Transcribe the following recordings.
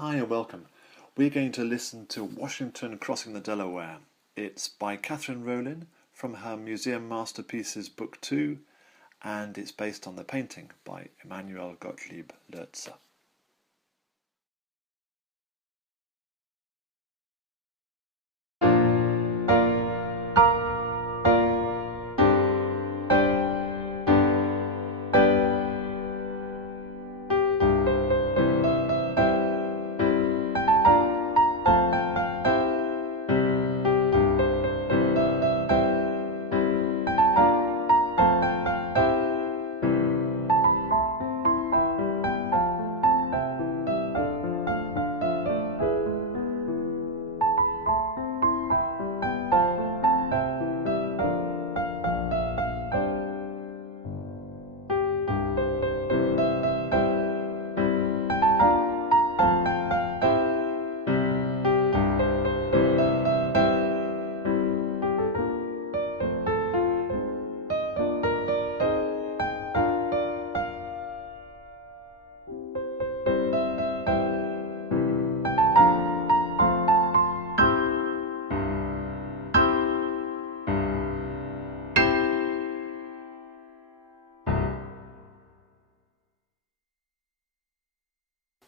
Hi and welcome. We're going to listen to Washington Crossing the Delaware. It's by Catherine Rollin from her Museum Masterpieces Book 2, and it's based on the painting by Emmanuel Gottlieb Leutze.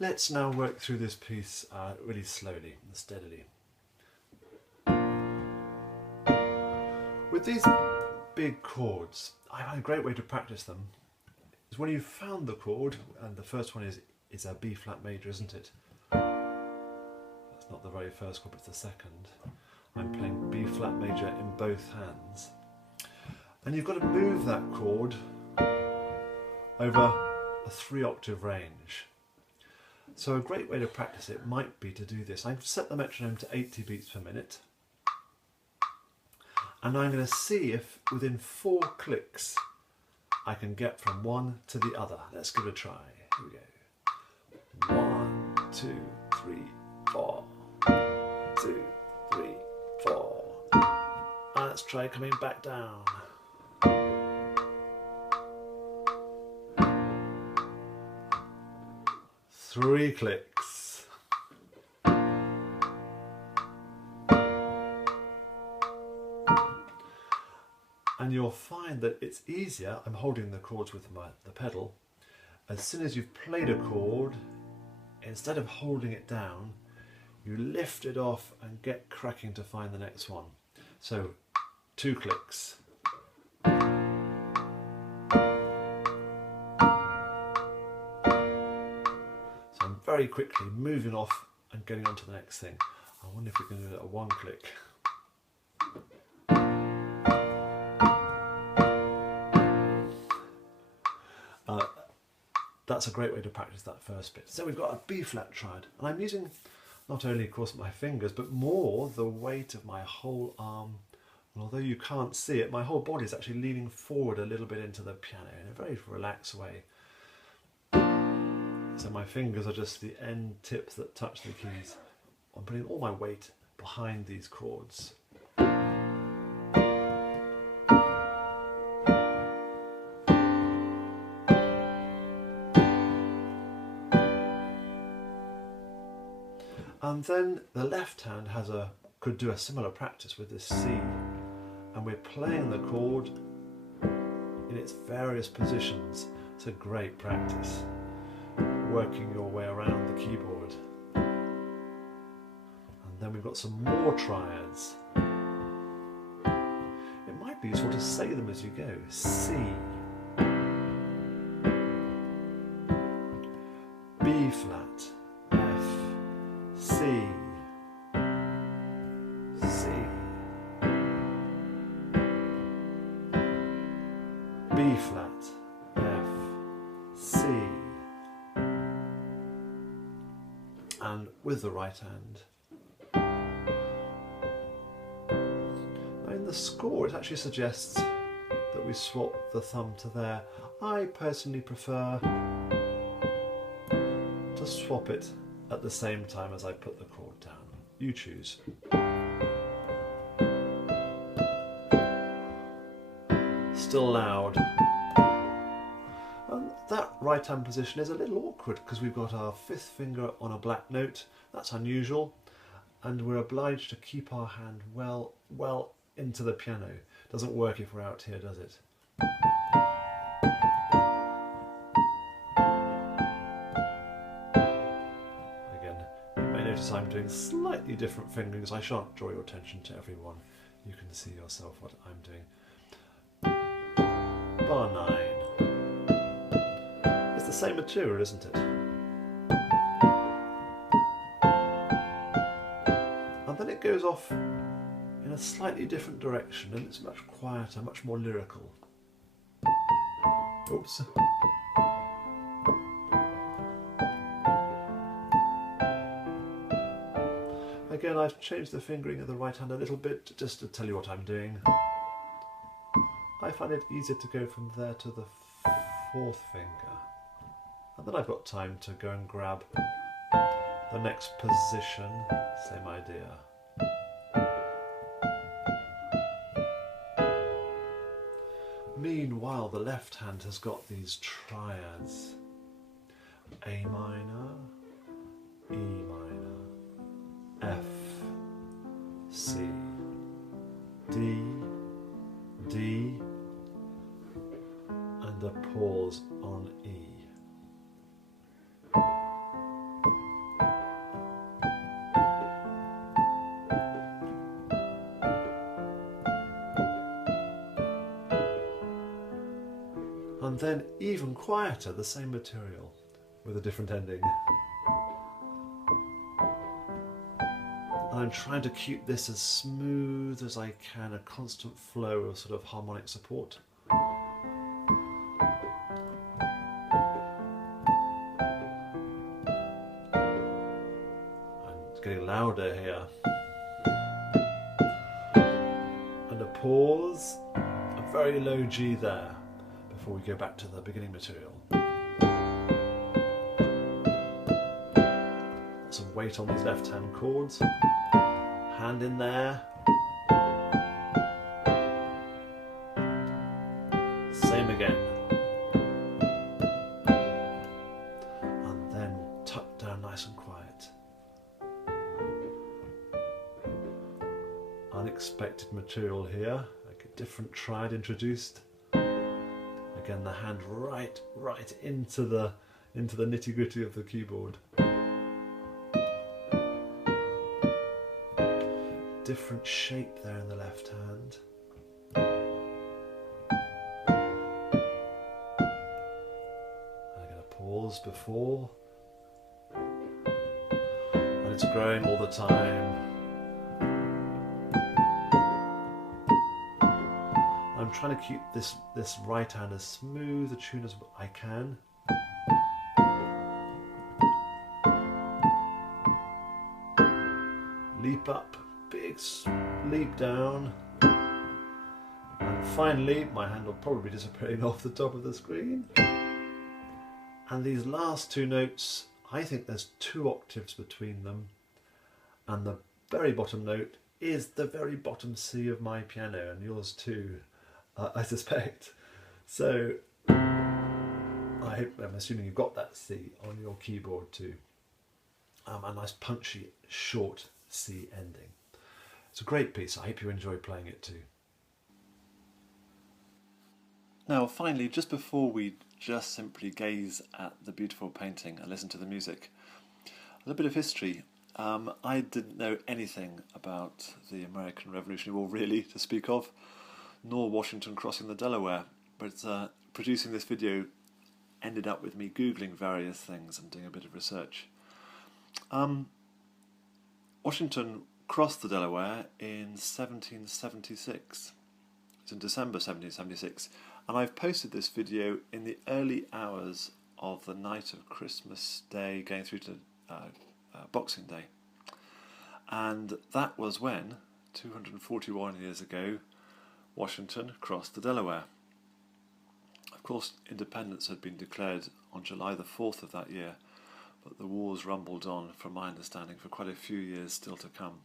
Let's now work through this piece really slowly and steadily. With these big chords, a great way to practice them is when you've found the chord, and the first one is a B flat major, isn't it? That's not the very first chord, but it's the second. I'm playing B flat major in both hands. And you've got to move that chord over a 3-octave range. So a great way to practice it might be to do this. I've set the metronome to 80 beats per minute, and I'm going to see if within 4 clicks I can get from one to the other. Let's give it a try. Here we go. 1, 2, 3, 4. 2, 3, 4. And let's try coming back down. 3 clicks. And you'll find that it's easier. I'm holding the chords with the pedal. As soon as you've played a chord, instead of holding it down, you lift it off and get cracking to find the next one. So 2 clicks. Very quickly moving off and getting on to the next thing. I wonder if we can do it at 1 click. That's a great way to practice that first bit. So we've got a B flat triad, and I'm using not only, of course, my fingers, but more the weight of my whole arm. And although you can't see it, my whole body is actually leaning forward a little bit into the piano in a very relaxed way. So my fingers are just the end tips that touch the keys. I'm putting all my weight behind these chords. And then the left hand could do a similar practice with this C. And we're playing the chord in its various positions. It's a great practice, working your way around the keyboard. And then we've got some more triads. It might be useful to say them as you go. C, B flat, F, C, C, B flat, F, C, and with the right hand. Now in the score it actually suggests that we swap the thumb to there. I personally prefer to swap it at the same time as I put the chord down. You choose. Still loud. And That right hand position is a little awkward because we've got our fifth finger on a black note. That's unusual, and we're obliged to keep our hand well into the piano. Doesn't work if we're out here, does it? Again, you may notice I'm doing slightly different fingerings. I shan't draw your attention to everyone. You can see yourself what I'm doing. Bar 9. It's the same material, isn't it? And then it goes off in a slightly different direction, and it's much quieter, much more lyrical. Oops. Again, I've changed the fingering of the right hand a little bit just to tell you what I'm doing. I find it easier to go from there to the fourth finger. And then I've got time to go and grab the next position. Same idea. Meanwhile, the left hand has got these triads. A minor, E minor, F, C, D, D, and a pause on E. And then even quieter, the same material with a different ending. And I'm trying to keep this as smooth as I can, a constant flow of sort of harmonic support. I'm getting louder here. And a pause, a very low G there, before we go back to the beginning material. Some weight on these left hand chords. Hand in there. Same again. And then tuck down nice and quiet. Unexpected material here, like a different triad introduced. Again, the hand right into the nitty-gritty of the keyboard. Different shape there in the left hand. I'm going to pause before, and it's growing all the time. I'm trying to keep this right hand as smooth a tune as I can. Leap up, big leap down, and finally my hand will probably be disappearing off the top of the screen. And these last two notes, I think there's 2 octaves between them, and the very bottom note is the very bottom C of my piano, and yours too, I suspect. So I'm assuming you've got that C on your keyboard too. A nice punchy short C ending. It's a great piece. I hope you enjoy playing it too. Now finally, just before we just simply gaze at the beautiful painting and listen to the music, a little bit of history. I didn't know anything about the American Revolutionary War really to speak of, nor Washington crossing the Delaware, but producing this video ended up with me Googling various things and doing a bit of research. Washington crossed the Delaware in 1776. It's in December 1776, and I've posted this video in the early hours of the night of Christmas Day going through to Boxing Day. And that was when, 241 years ago, Washington crossed the Delaware. Of course, independence had been declared on July the 4th of that year, but the wars rumbled on, from my understanding, for quite a few years still to come.